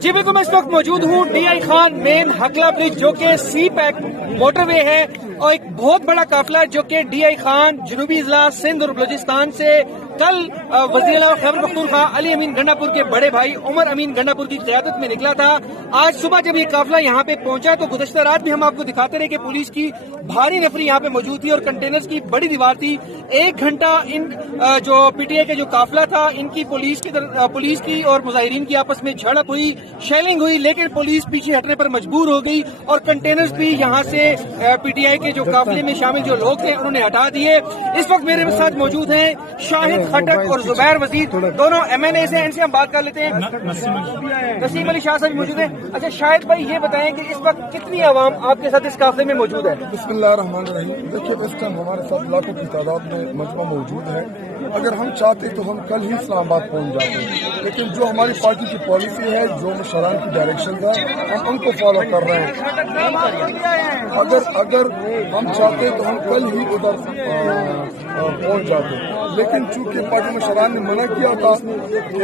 जी बिल्कुल, मैं इस वक्त मौजूद हूँ DI खान मेन हकला ब्रिज जो कि सी पैक मोटरवे है और एक बहुत बड़ा काफिला जो कि DI खान जनूबी अजला सिंध और बलूचिस्तान से कल वज़ीर आला खैबर पख्तूनख्वा अली अमीन गंडापुर के बड़े भाई उमर अमीन गंडापुर की क़यादत में निकला था। आज सुबह जब ये काफिला यहाँ पे पहुंचा तो गुज़श्ता रात भी हम आपको दिखाते रहे कि पुलिस की भारी नफरी यहाँ पे मौजूद थी और कंटेनर्स की बड़ी दीवार थी। 1 घंटा इन जो PTI का जो काफिला था इनकी पुलिस की और मुजाहिरीन की आपस में झड़प हुई, शेलिंग हुई, लेकिन पुलिस पीछे हटने पर मजबूर हो गई और कंटेनर्स भी यहाँ से PTI के जो काफिले में शामिल जो लोग थे उन्होंने हटा दिए। इस वक्त मेरे साथ मौजूद हैं शाहिद खटक और जुबैर वजीर, दोनों MNA से, इनसे हम बात कर लेते हैं। नसीम अली शाह साहब मौजूद हैं। अच्छा शाहिद भाई, ये बताएं कि इस वक्त कितनी आवाम आपके साथ इस काफिले में मौजूद है? बिस्मिल्लाहिर्रहमानिर्रहीम। देखिए, इस टाइम हमारे साथ लाखों की तादाद में मजमा मौजूद है। अगर हम चाहते तो हम कल ही इस्लामाबाद पहुंच जाते, लेकिन जो हमारी पार्टी की पॉलिसी है, जो मुशरान की डायरेक्शन था, हम उनको फॉलो कर रहे हैं। अगर हम चाहते तो हम कल ही उधर पहुंच जाते, लेकिन चूंकि पार्टी मुशरान ने मना किया था कि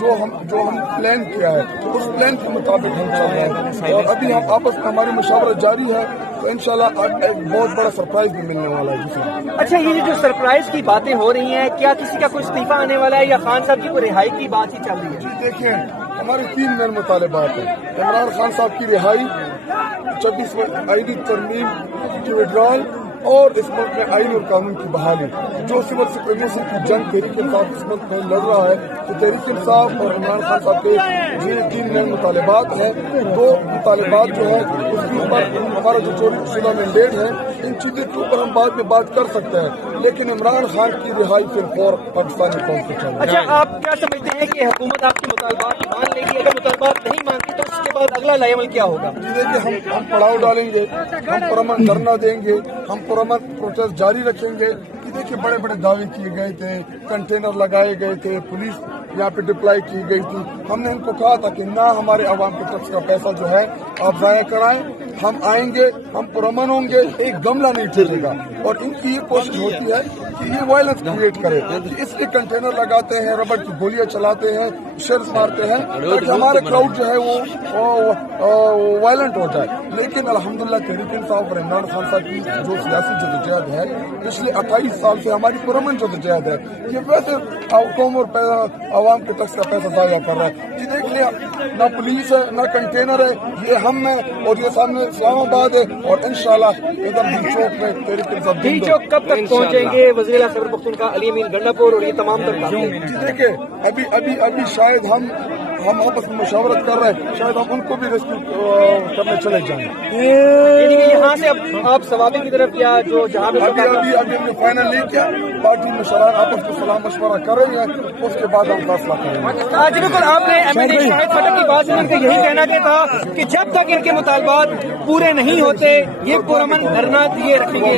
जो हम प्लान किया है उस प्लान के मुताबिक हम चल रहे हैं और अभी हम आपस में हमारी मुशावरत जारी है, तो इंशाल्लाह एक बहुत बड़ा सरप्राइज भी मिलने वाला है। अच्छा, ये जो सरप्राइज की बातें हो रही हैं, क्या किसी का कोई इस्तीफा आने वाला है या खान साहब की कोई रिहाई की बात ही चल रही है? जी देखिए, हमारे 3 मेन मुतालबात हैं। इमरान खान साहब की रिहाई, 26 आईनी तरमीम की विड्रॉल और इस मुल्क में आईन और कानून की बहाली। जो सिविल सुप्रीमेसी की जंग तहरीक इंसाफ इस मुल्क में लड़ रहा है, तो तहरीक इंसाफ और इमरान खान साहब के जो 3 मेन मुतालबात हैं, 2 मुतालबात जो है उसके ऊपर हमारा जो चोरी शुदा मैंडेट है, इन चीजों के ऊपर हम बाद में बात कर सकते हैं, लेकिन इमरान खान की रिहाई फिर और पाकिस्तानी कौम को चाहिए। अच्छा, आप क्या समझते हैं कि हुकूमत आपके मुतालबात मान लेगी? अगर मुतालबात नहीं मानती तो उसके बाद अगला लाएमल क्या होगा? जी देखिए, हम पड़ाव डालेंगे, हम पुरअमन धरना देंगे, हम पुरअमन प्रोटेस्ट जारी रखेंगे। कि देखिए, बड़े बड़े दावे किए गए थे, कंटेनर लगाए गए थे, पुलिस यहाँ पे डिप्लॉय की गई थी। हमने उनको कहा था कि ना हमारे आवाम के टैक्स का पैसा जो है आप जाया कराएं, हम आएंगे, हम पुरअमन होंगे, एक गमला नहीं ठेलेगा। और इनकी ये कोशिश होती है कि ये वायलेंस क्रिएट करे, इसलिए कंटेनर लगाते हैं, रबड़ की गोलियां चलाते हैं, शेल्स मारते हैं ताकि हमारे क्राउड जो है वो वायलेंट हो जाए। लेकिन अल्हम्दुलिल्लाह तहरीक इंसाफ और इमरान खान साहब की जो सियासी जदोजहद है, पिछले 28 साल से हमारी पुरअमन जदोजहद है, ये वैसे कौम और आवाम के टैक्स का पैसा जाया कर रहा है। ये देख लिया, ना पुलिस है, ना कंटेनर है, ये हम है और ये सामने इस्लामाबाद है और इंशाल्लाह इधर डी चौक में तहरीक इंसाफ। डी चौक कब तक पहुंचेंगे वज़ीर आला खैबर पख्तूनख्वा अली अमीन गंडापुर और ये तमाम तरफ? देखिए, अभी शायद हम आपस में मुशावरत कर रहे हैं, शायद हम उनको भी रेस्क्यू करने चले जाएंगे। यहाँ से अब आप सवाबी की तरफ या जो जहाँ पे अभी हमने फाइनल नहीं किया, पार्टी मुशरान आपस में सलाह मशवरा कर रही है, उसके बाद हम फैसला करेंगे। आज बिल्कुल आपने MNA शाहिद खटक की बात सुन के यही कहना के था कि जब तक इनके मुतालबात पूरे नहीं होते ये पुरअमन धरना दिए रखेंगे।